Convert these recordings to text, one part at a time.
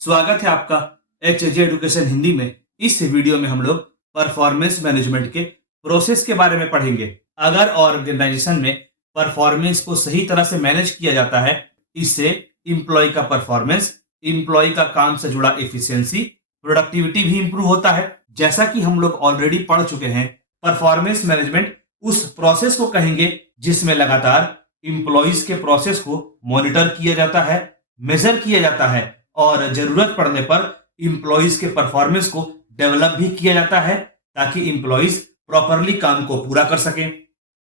स्वागत है आपका HJ एजुकेशन हिंदी में। इस वीडियो में हम लोग परफॉर्मेंस मैनेजमेंट के प्रोसेस के बारे में पढ़ेंगे। अगर ऑर्गेनाइजेशन में परफॉर्मेंस को सही तरह से मैनेज किया जाता है, इससे इम्प्लॉय का परफॉर्मेंस, इम्प्लॉय का काम से जुड़ा एफिशिएंसी, प्रोडक्टिविटी भी इंप्रूव होता है। जैसा कि हम लोग ऑलरेडी पढ़ चुके हैं, परफॉर्मेंस मैनेजमेंट उस प्रोसेस को कहेंगे जिसमें लगातार इम्प्लॉयज के प्रोसेस को मॉनिटर किया जाता है, मेजर किया जाता है और जरूरत पड़ने पर इंप्लॉइज के परफॉर्मेंस को डेवलप भी किया जाता है ताकि इंप्लॉइज प्रॉपरली काम को पूरा कर सकें।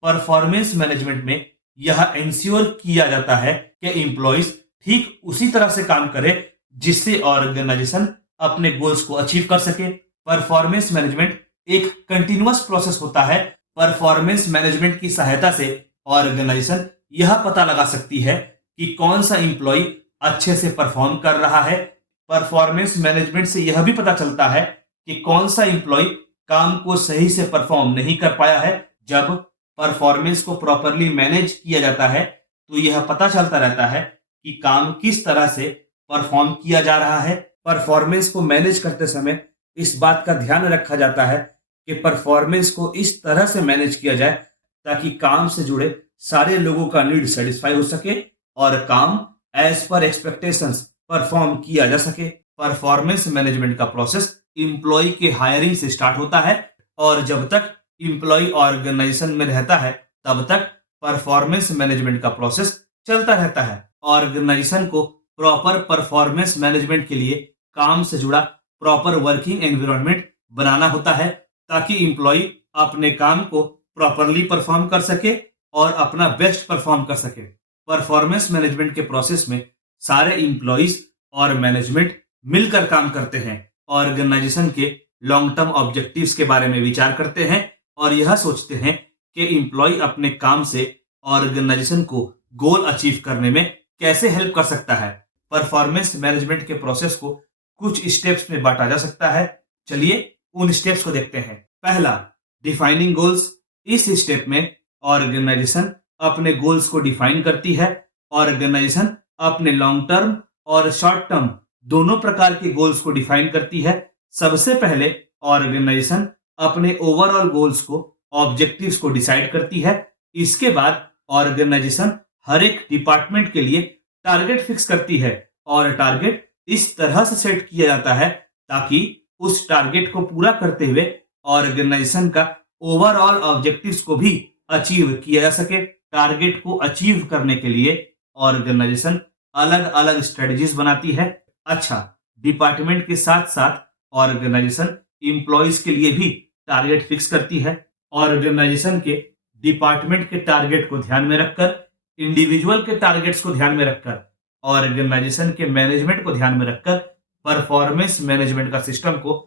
परफॉर्मेंस मैनेजमेंट में यह इंश्योर किया जाता है कि इंप्लॉइज ठीक उसी तरह से काम करे जिससे ऑर्गेनाइजेशन अपने गोल्स को अचीव कर सके। परफॉर्मेंस मैनेजमेंट एक कंटिन्यूअस प्रोसेस होता है। परफॉर्मेंस मैनेजमेंट की सहायता से ऑर्गेनाइजेशन यह पता लगा सकती है कि कौन सा इंप्लॉय अच्छे से परफॉर्म कर रहा है। परफॉर्मेंस मैनेजमेंट से यह भी पता चलता है कि कौन सा इंप्लॉय काम को सही से परफॉर्म नहीं कर पाया है। जब परफॉर्मेंस को प्रॉपरली मैनेज किया जाता है तो यह पता चलता रहता है कि काम किस तरह से परफॉर्म किया जा रहा है। परफॉर्मेंस को मैनेज करते समय इस बात का ध्यान रखा जाता है कि परफॉर्मेंस को इस तरह से मैनेज किया जाए ताकि काम से जुड़े सारे लोगों का नीड सेटिस्फाई हो सके और काम एज पर एक्सपेक्टेशंस परफॉर्म किया जा सके। परफॉर्मेंस मैनेजमेंट का प्रोसेस इंप्लॉय के हायरिंग से स्टार्ट होता है और जब तक इंप्लॉय ऑर्गेनाइजेशन में रहता है तब तक परफॉर्मेंस मैनेजमेंट का प्रोसेस चलता रहता है। ऑर्गेनाइजेशन को प्रॉपर परफॉर्मेंस मैनेजमेंट के लिए काम से जुड़ा प्रॉपर वर्किंग एनवायरनमेंट बनाना होता है ताकि इंप्लॉय अपने काम को प्रॉपरली परफॉर्म कर सके और अपना बेस्ट परफॉर्म कर सके। परफॉर्मेंस मैनेजमेंट के प्रोसेस में सारे इंप्लॉइज और मैनेजमेंट मिलकर काम करते हैं, ऑर्गेनाइजेशन के लॉन्ग टर्म ऑब्जेक्टिव्स के बारे में विचार करते हैं और यह सोचते हैं कि इंप्लॉय अपने काम से ऑर्गेनाइजेशन को गोल अचीव करने में कैसे हेल्प कर सकता है। परफॉर्मेंस मैनेजमेंट के प्रोसेस को कुछ स्टेप्स में बांटा जा सकता है। चलिए उन स्टेप्स को देखते हैं। पहला, डिफाइनिंग गोल्स। इस स्टेप में ऑर्गेनाइजेशन अपने गोल्स को डिफाइन करती है। ऑर्गेनाइजेशन अपने लॉन्ग टर्म और शॉर्ट टर्म दोनों प्रकार के गोल्स को डिफाइन करती है। सबसे पहले ऑर्गेनाइजेशन अपने ओवरऑल गोल्स को, ऑब्जेक्टिव्स को डिसाइड करती है। इसके बाद ऑर्गेनाइजेशन हर एक डिपार्टमेंट के लिए टारगेट फिक्स करती है और टारगेट इस तरह से सेट किया जाता है ताकि उस टारगेट को पूरा करते हुए ऑर्गेनाइजेशन का ओवरऑल ऑब्जेक्टिव्स को भी अचीव किया जा सके। टारगेट को अचीव करने के लिए ऑर्गेनाइजेशन अलग अलग स्ट्रेटजीज बनाती है। अच्छा, डिपार्टमेंट के साथ साथ ऑर्गेनाइजेशन इंप्लॉइज के लिए भी टारगेट फिक्स करती है। ऑर्गेनाइजेशन के डिपार्टमेंट के टारगेट को ध्यान में रखकर, इंडिविजुअल के टारगेट्स को ध्यान में रखकर, ऑर्गेनाइजेशन के मैनेजमेंट को ध्यान में रखकर परफॉर्मेंस मैनेजमेंट का सिस्टम को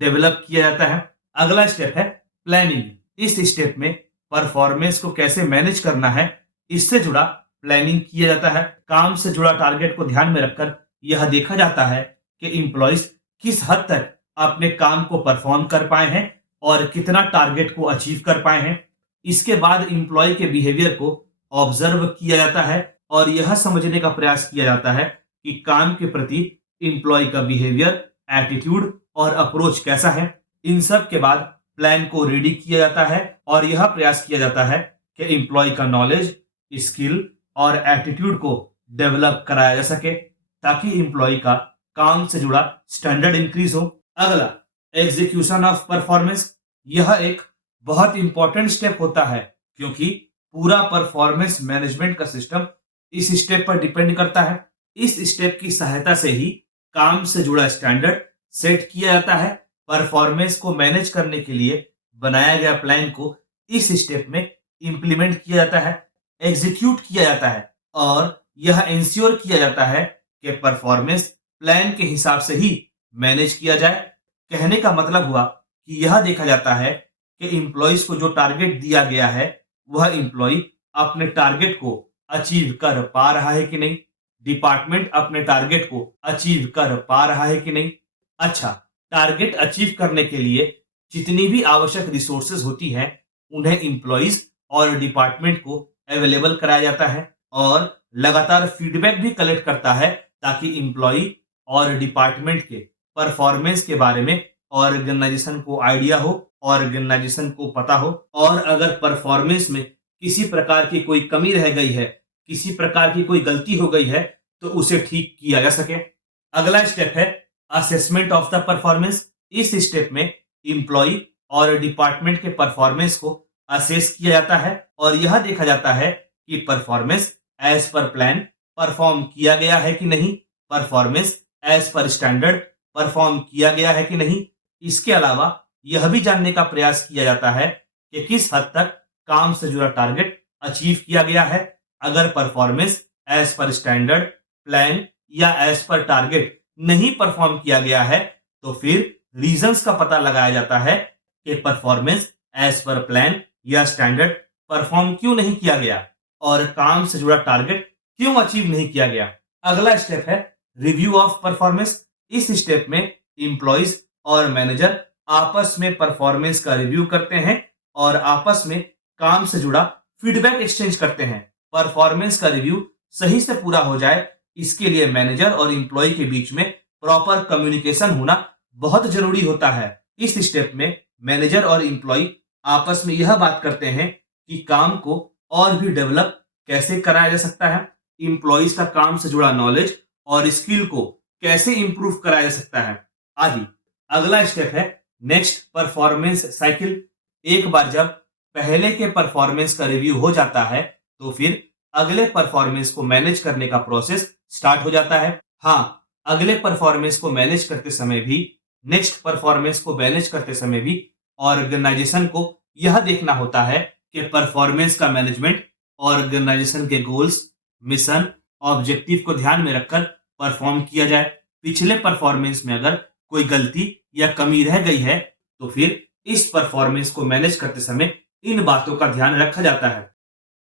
डेवलप किया जाता है। अगला स्टेप है प्लानिंग। इस स्टेप में परफॉर्मेंस को कैसे मैनेज करना है इससे जुड़ा प्लानिंग किया जाता है। काम से जुड़ा टारगेट को ध्यान में रखकर यह देखा जाता है कि इंप्लॉइज किस हद तक अपने काम को परफॉर्म कर पाए हैं और कितना टारगेट को अचीव कर पाए हैं। इसके बाद इंप्लॉय के बिहेवियर को ऑब्जर्व किया जाता है और यह समझने का प्रयास किया जाता है कि काम के प्रति इंप्लॉय का बिहेवियर, एटीट्यूड और अप्रोच कैसा है। इन सब के बाद प्लान को रेडी किया जाता है और यह प्रयास किया जाता है कि इंप्लॉय का नॉलेज, स्किल और एटीट्यूड को डेवलप कराया जा सके ताकि इंप्लॉय का काम से जुड़ा स्टैंडर्ड इंक्रीज हो। अगला, एग्जीक्यूशन ऑफ परफॉर्मेंस। यह एक बहुत इंपॉर्टेंट स्टेप होता है क्योंकि पूरा परफॉर्मेंस मैनेजमेंट का सिस्टम इस स्टेप पर डिपेंड करता है। इस स्टेप की सहायता से ही काम से जुड़ा स्टैंडर्ड सेट किया जाता है। परफॉर्मेंस को मैनेज करने के लिए बनाया गया प्लान को इस स्टेप में इंप्लीमेंट किया जाता है, एग्जीक्यूट किया जाता है और यह इंश्योर किया जाता है कि परफॉर्मेंस प्लान के हिसाब से ही मैनेज किया जाए। कहने का मतलब हुआ कि यह देखा जाता है कि इंप्लॉइज को जो टारगेट दिया गया है वह इंप्लॉय अपने टारगेट को अचीव कर पा रहा है कि नहीं, डिपार्टमेंट अपने टारगेट को अचीव कर पा रहा है कि नहीं। अच्छा, टारगेट अचीव करने के लिए जितनी भी आवश्यक रिसोर्सेज होती हैं उन्हें इंप्लॉइज और डिपार्टमेंट को अवेलेबल कराया जाता है और लगातार फीडबैक भी कलेक्ट करता है ताकि इंप्लॉय और डिपार्टमेंट के परफॉर्मेंस के बारे में ऑर्गेनाइजेशन को आइडिया हो, ऑर्गेनाइजेशन को पता हो, और अगर परफॉर्मेंस में किसी प्रकार की कोई कमी रह गई है, किसी प्रकार की कोई गलती हो गई है, तो उसे ठीक किया जा सके। अगला स्टेप है असेसमेंट ऑफ द परफॉर्मेंस। इस स्टेप में इंप्लॉय और डिपार्टमेंट के परफॉर्मेंस को असेस किया जाता है और यह देखा जाता है कि performance as per plan perform किया गया है कि नहीं, performance as per standard perform किया गया है कि नहीं। इसके अलावा यह भी जानने का प्रयास किया जाता है कि किस हद तक काम से जुड़ा टारगेट अचीव किया गया है। अगर performance as per standard, plan या एज पर टारगेट नहीं परफॉर्म किया गया है, तो फिर रीजंस का पता लगाया जाता है कि परफॉर्मेंस एज पर प्लान या स्टैंडर्ड परफॉर्म क्यों नहीं किया गया और काम से जुड़ा टारगेट क्यों अचीव नहीं किया गया। अगला स्टेप है रिव्यू ऑफ परफॉर्मेंस। इस स्टेप में इंप्लॉइज और मैनेजर आपस में परफॉर्मेंस का रिव्यू करते हैं और आपस में काम से जुड़ा फीडबैक एक्सचेंज करते हैं। परफॉर्मेंस का रिव्यू सही से पूरा हो जाए, इसके लिए मैनेजर और इंप्लॉय के बीच में प्रॉपर कम्युनिकेशन होना बहुत जरूरी होता है। इस स्टेप में मैनेजर और इंप्लॉय आपस में यह बात करते हैं कि काम को और भी डेवलप कैसे कराया जा सकता है, इंप्लॉइज का काम से जुड़ा नॉलेज और स्किल को कैसे इंप्रूव कराया जा सकता है आदि। अगला स्टेप है नेक्स्ट परफॉर्मेंस साइकिल। एक बार जब पहले के परफॉर्मेंस का रिव्यू हो जाता है, तो फिर अगले परफॉर्मेंस को मैनेज करने का प्रोसेस स्टार्ट हो जाता है। हाँ, अगले परफॉर्मेंस को मैनेज करते समय भी, नेक्स्ट परफॉर्मेंस को मैनेज करते समय भी ऑर्गेनाइजेशन को यह देखना होता है कि परफॉर्मेंस का मैनेजमेंट ऑर्गेनाइजेशन के गोल्स, मिशन, ऑब्जेक्टिव को ध्यान में रखकर परफॉर्म किया जाए। पिछले परफॉर्मेंस में अगर कोई गलती या कमी रह गई है, तो फिर इस परफॉर्मेंस को मैनेज करते समय इन बातों का ध्यान रखा जाता है।